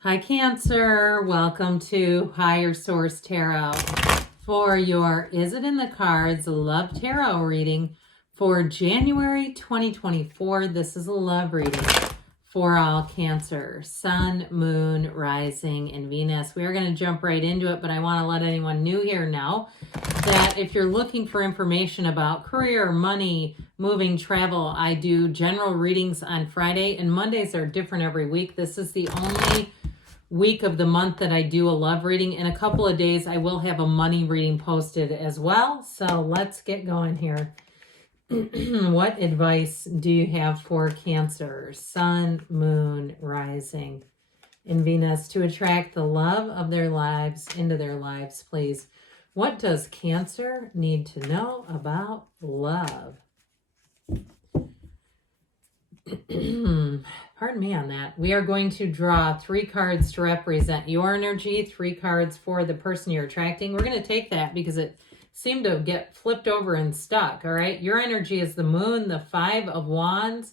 Hi, Cancer. Welcome to Higher Source Tarot for your Is It in the Cards Love Tarot reading for January 2024. This is a love reading for all Cancer, Sun, Moon, Rising, and Venus. We are going to jump right into it, but I want to let anyone new here know that if you're looking for information about career, money, moving, travel, I do general readings on Friday, and Mondays are different every week. This is the only week of the month that I do a love reading. In a couple of days, I will have a money reading posted as well. So let's get going here. What advice do you have for Cancer, Sun, Moon, Rising, and Venus to attract the love of their lives into their lives, please? What does Cancer need to know about love? Pardon me on that. We are going to draw 3 cards to represent your energy, 3 cards for the person you're attracting. We're going to take that because it seemed to get flipped over and stuck, all right? Your energy is the Moon, the 5 of Wands,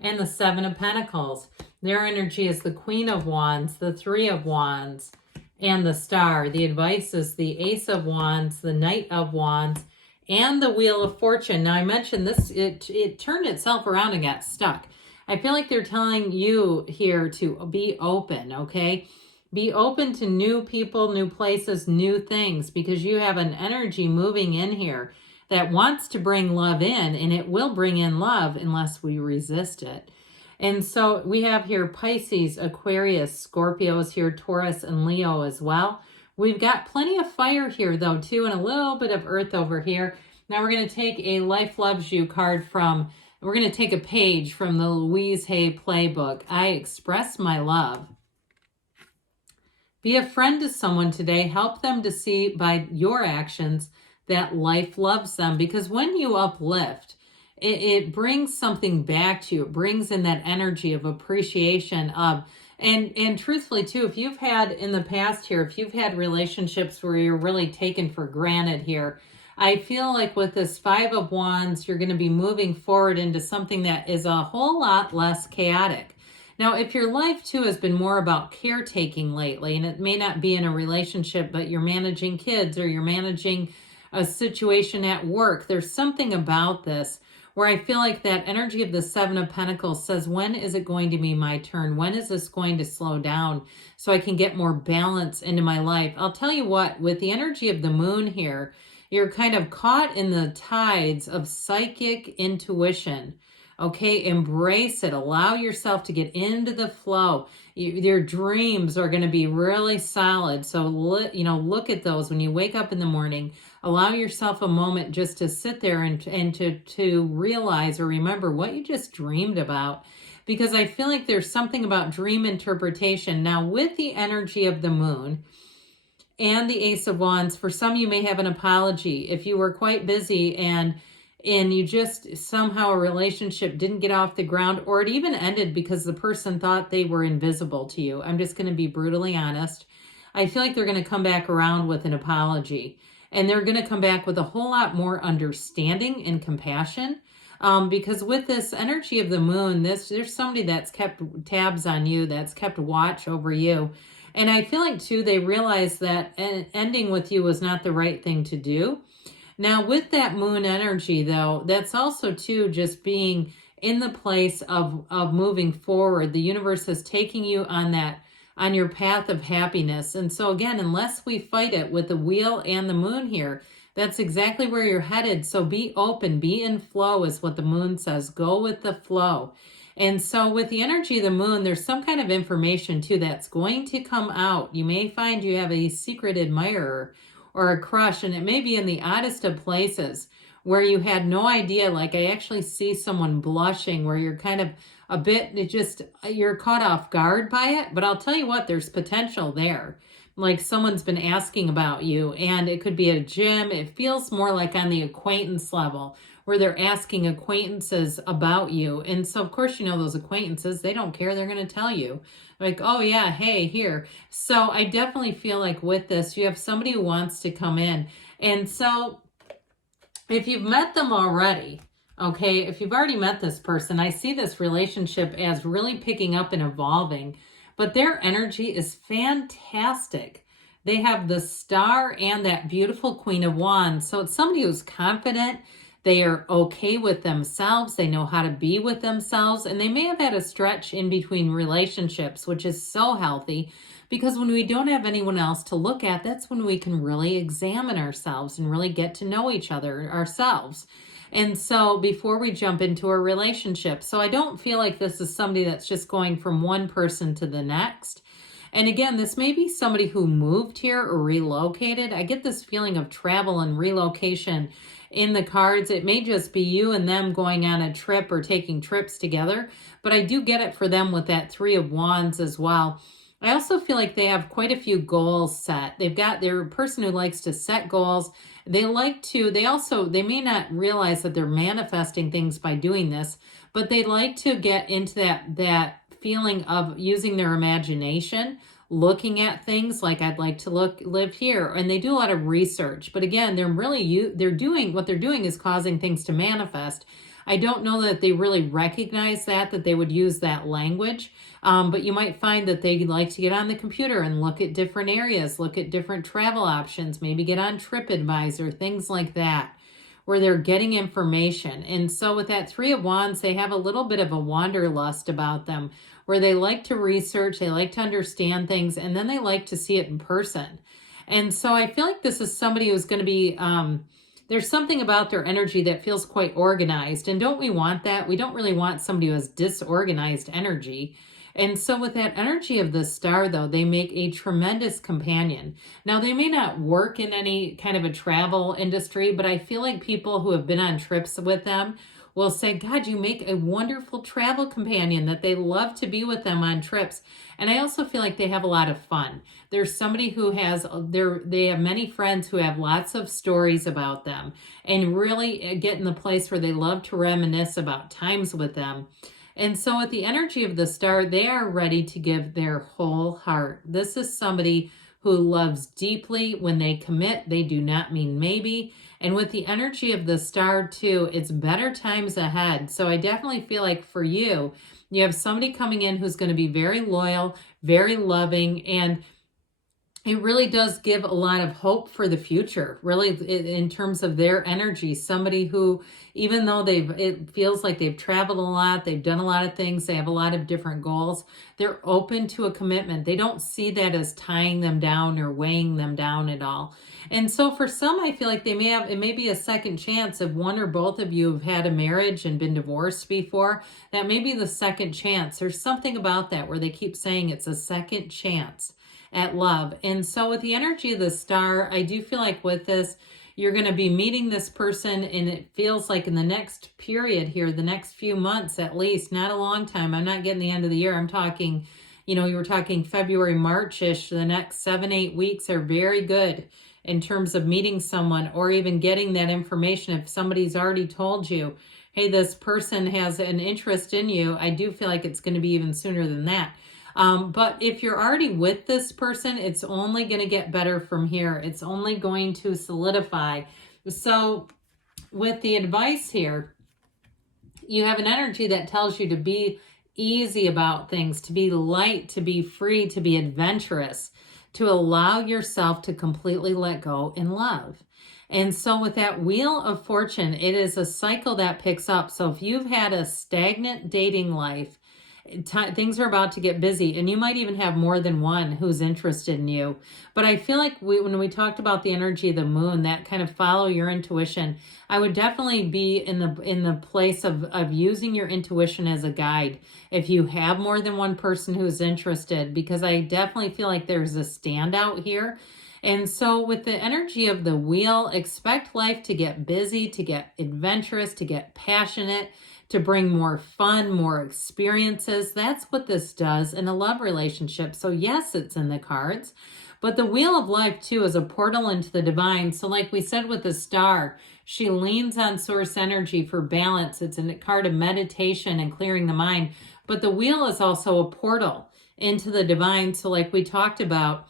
and the 7 of Pentacles. Their energy is the Queen of Wands, the 3 of Wands, and the Star. The advice is the Ace of Wands, the Knight of Wands, and the Wheel of Fortune. Now, I mentioned this, it turned itself around and got stuck. I feel like they're telling you here to be open, okay? Be open to new people, new places, new things, because you have an energy moving in here that wants to bring love in, and it will bring in love unless we resist it. And so we have here Pisces, Aquarius, Scorpio is here, Taurus, and Leo as well. We've got plenty of fire here, though, too, and a little bit of earth over here. Now we're going to take a Life Loves You card from... We're going to take a page from the Louise Hay playbook. I express my love. Be a friend to someone today. Help them to see by your actions that life loves them. Because when you uplift, it brings something back to you. It brings in that energy of appreciation of, and truthfully too, if you've had in the past here, if you've had relationships where you're really taken for granted here, I feel like with this 5 of Wands, you're going to be moving forward into something that is a whole lot less chaotic. Now, if your life too has been more about caretaking lately, and it may not be in a relationship, but you're managing kids or you're managing a situation at work, there's something about this where I feel like that energy of the 7 of Pentacles says, when is it going to be my turn? When is this going to slow down so I can get more balance into my life? I'll tell you what, with the energy of the Moon here, you're kind of caught in the tides of psychic intuition. Okay, embrace it. Allow yourself to get into the flow. Your dreams are going to be really solid. So, look at those when you wake up in the morning. Allow yourself a moment just to sit there and to realize or remember what you just dreamed about. Because I feel like there's something about dream interpretation. Now, with the energy of the Moon and the Ace of Wands, for some you may have an apology. If you were quite busy and you just somehow a relationship didn't get off the ground, or it even ended because the person thought they were invisible to you. I'm just going to be brutally honest. I feel like they're going to come back around with an apology, and they're going to come back with a whole lot more understanding and compassion. Because with this energy of the Moon, there's somebody that's kept tabs on you, that's kept watch over you. And I feel like, too, they realized that ending with you was not the right thing to do. Now, with that Moon energy, though, that's also, too, just being in the place of moving forward. The universe is taking you on your path of happiness. And so, again, unless we fight it with the Wheel and the Moon here, that's exactly where you're headed. So be open, be in flow is what the Moon says. Go with the flow. And so with the energy of the Moon, there's some kind of information too that's going to come out. You may find you have a secret admirer or a crush, and it may be in the oddest of places where you had no idea. Like I actually see someone blushing where you're kind of a bit, you're caught off guard by it. But I'll tell you what, there's potential there. Like someone's been asking about you, and it could be at a gym. It feels more like on the acquaintance level where they're asking acquaintances about you. And so, of course, those acquaintances, they don't care. They're going to tell you. Like, oh, yeah, hey, here. So I definitely feel like with this, you have somebody who wants to come in. And so if you've met them already, okay, if you've already met this person, I see this relationship as really picking up and evolving. but their energy is fantastic. They have the Star and that beautiful Queen of Wands. So it's somebody who's confident. They are okay with themselves. They know how to be with themselves. And they may have had a stretch in between relationships, which is so healthy, because when we don't have anyone else to look at, that's when we can really examine ourselves and really get to know each other, ourselves. And so before we jump into a relationship, so I don't feel like this is somebody that's just going from one person to the next. And again, this may be somebody who moved here or relocated. I get this feeling of travel and relocation in the cards. It may just be you and them going on a trip or taking trips together, but I do get it for them with that Three of Wands as well. I also feel like they have quite a few goals set. They're a person who likes to set goals. They may not realize that they're manifesting things by doing this, but they like to get into that feeling of using their imagination, looking at things like, I'd like to live here. And they do a lot of research, but again, they're doing is causing things to manifest. I don't know that they really recognize that they would use that language. But you might find that they like to get on the computer and look at different areas, look at different travel options, maybe get on TripAdvisor, things like that, where they're getting information. And so with that Three of Wands, they have a little bit of a wanderlust about them, where they like to research, they like to understand things, and then they like to see it in person. And so I feel like this is somebody who's going to be, there's something about their energy that feels quite organized. And don't we want that? We don't really want somebody who has disorganized energy. And so with that energy of the Star, though, they make a tremendous companion. Now, they may not work in any kind of a travel industry, but I feel like people who have been on trips with them will say, God, you make a wonderful travel companion, that they love to be with them on trips. And I also feel like they have a lot of fun. There's somebody who they have many friends who have lots of stories about them and really get in the place where they love to reminisce about times with them. And so with the energy of the Star, they are ready to give their whole heart. This is somebody who loves deeply. When they commit, they do not mean maybe. And with the energy of the Star too, it's better times ahead. So I definitely feel like for you, you have somebody coming in who's going to be very loyal, very loving, and it really does give a lot of hope for the future, really, in terms of their energy. Somebody who, even though it feels like they've traveled a lot, they've done a lot of things, they have a lot of different goals, they're open to a commitment. They don't see that as tying them down or weighing them down at all. And so for some, I feel like it may be a second chance. If one or both of you have had a marriage and been divorced before, that may be the second chance. There's something about that where they keep saying it's a second chance at love. And so with the energy of the Star, I do feel like with this, you're going to be meeting this person, and it feels like in the next period here, the next few months at least, not a long time. I'm not getting the end of the year. I'm talking, you were talking February, March-ish. The next 7-8 weeks are very good in terms of meeting someone or even getting that information. If somebody's already told you, hey, this person has an interest in you, I do feel like it's going to be even sooner than that. But if you're already with this person, it's only going to get better from here. It's only going to solidify. So with the advice here, you have an energy that tells you to be easy about things, to be light, to be free, to be adventurous, to allow yourself to completely let go in love. And so with that Wheel of Fortune, it is a cycle that picks up. So if you've had a stagnant dating life, things are about to get busy, and you might even have more than one who's interested in you. But I feel like when we talked about the energy of the moon, that kind of follow your intuition, I would definitely be in the place of using your intuition as a guide if you have more than one person who's interested, because I definitely feel like there's a standout here. And so with the energy of the wheel, expect life to get busy, to get adventurous, to get passionate, to bring more fun, more experiences. That's what this does in a love relationship. So yes, it's in the cards, but the Wheel of Life too is a portal into the divine. So like we said with the Star, she leans on source energy for balance. It's a card of meditation and clearing the mind, but the wheel is also a portal into the divine. So like we talked about,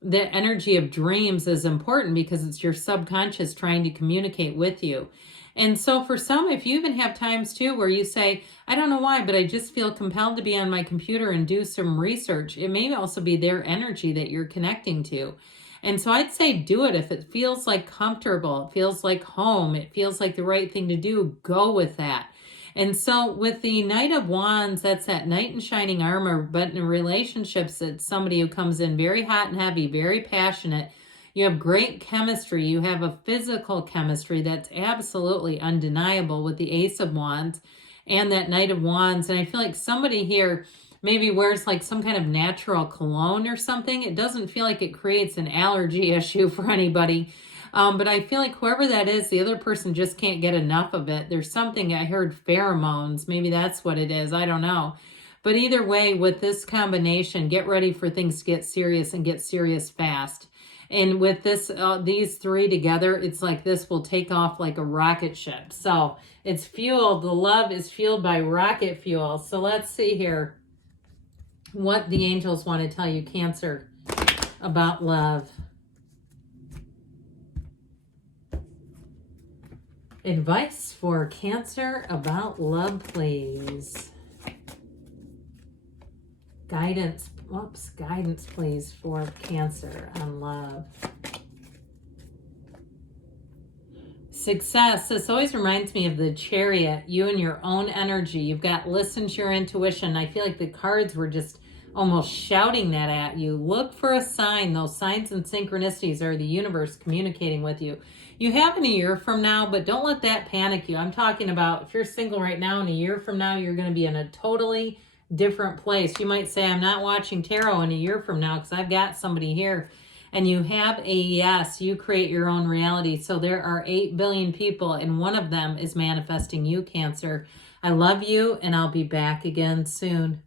the energy of dreams is important because it's your subconscious trying to communicate with you. And so for some, if you even have times too where you say, I don't know why, but I just feel compelled to be on my computer and do some research, it may also be their energy that you're connecting to. And so I'd say do it if it feels like comfortable, it feels like home, it feels like the right thing to do, go with that. And so with the Knight of Wands, that's that knight in shining armor, but in relationships, it's somebody who comes in very hot and heavy, very passionate. You have great chemistry. You have a physical chemistry that's absolutely undeniable with the Ace of Wands and that Knight of Wands. And I feel like somebody here maybe wears like some kind of natural cologne or something. It doesn't feel like it creates an allergy issue for anybody. But I feel like whoever that is, the other person just can't get enough of it. There's something, I heard pheromones. Maybe that's what it is. I don't know. But either way, with this combination, get ready for things to get serious and get serious fast. And with this, these three together, it's like this will take off like a rocket ship. So it's fueled, the love is fueled by rocket fuel. So let's see here what the angels want to tell you, Cancer, about love. Advice for Cancer about love, please. Guidance, guidance, please, for Cancer on love. Success. This always reminds me of the Chariot, you and your own energy. You've got listen to your intuition. I feel like the cards were just almost shouting that at you. Look for a sign. Those signs and synchronicities are the universe communicating with you. You have in a year from now, but don't let that panic you. I'm talking about if you're single right now, in a year from now, you're going to be in a totally different place. You might say, I'm not watching tarot in a year from now because I've got somebody here. And you have a yes, you create your own reality. So there are 8 billion people and one of them is manifesting you, Cancer. I love you and I'll be back again soon.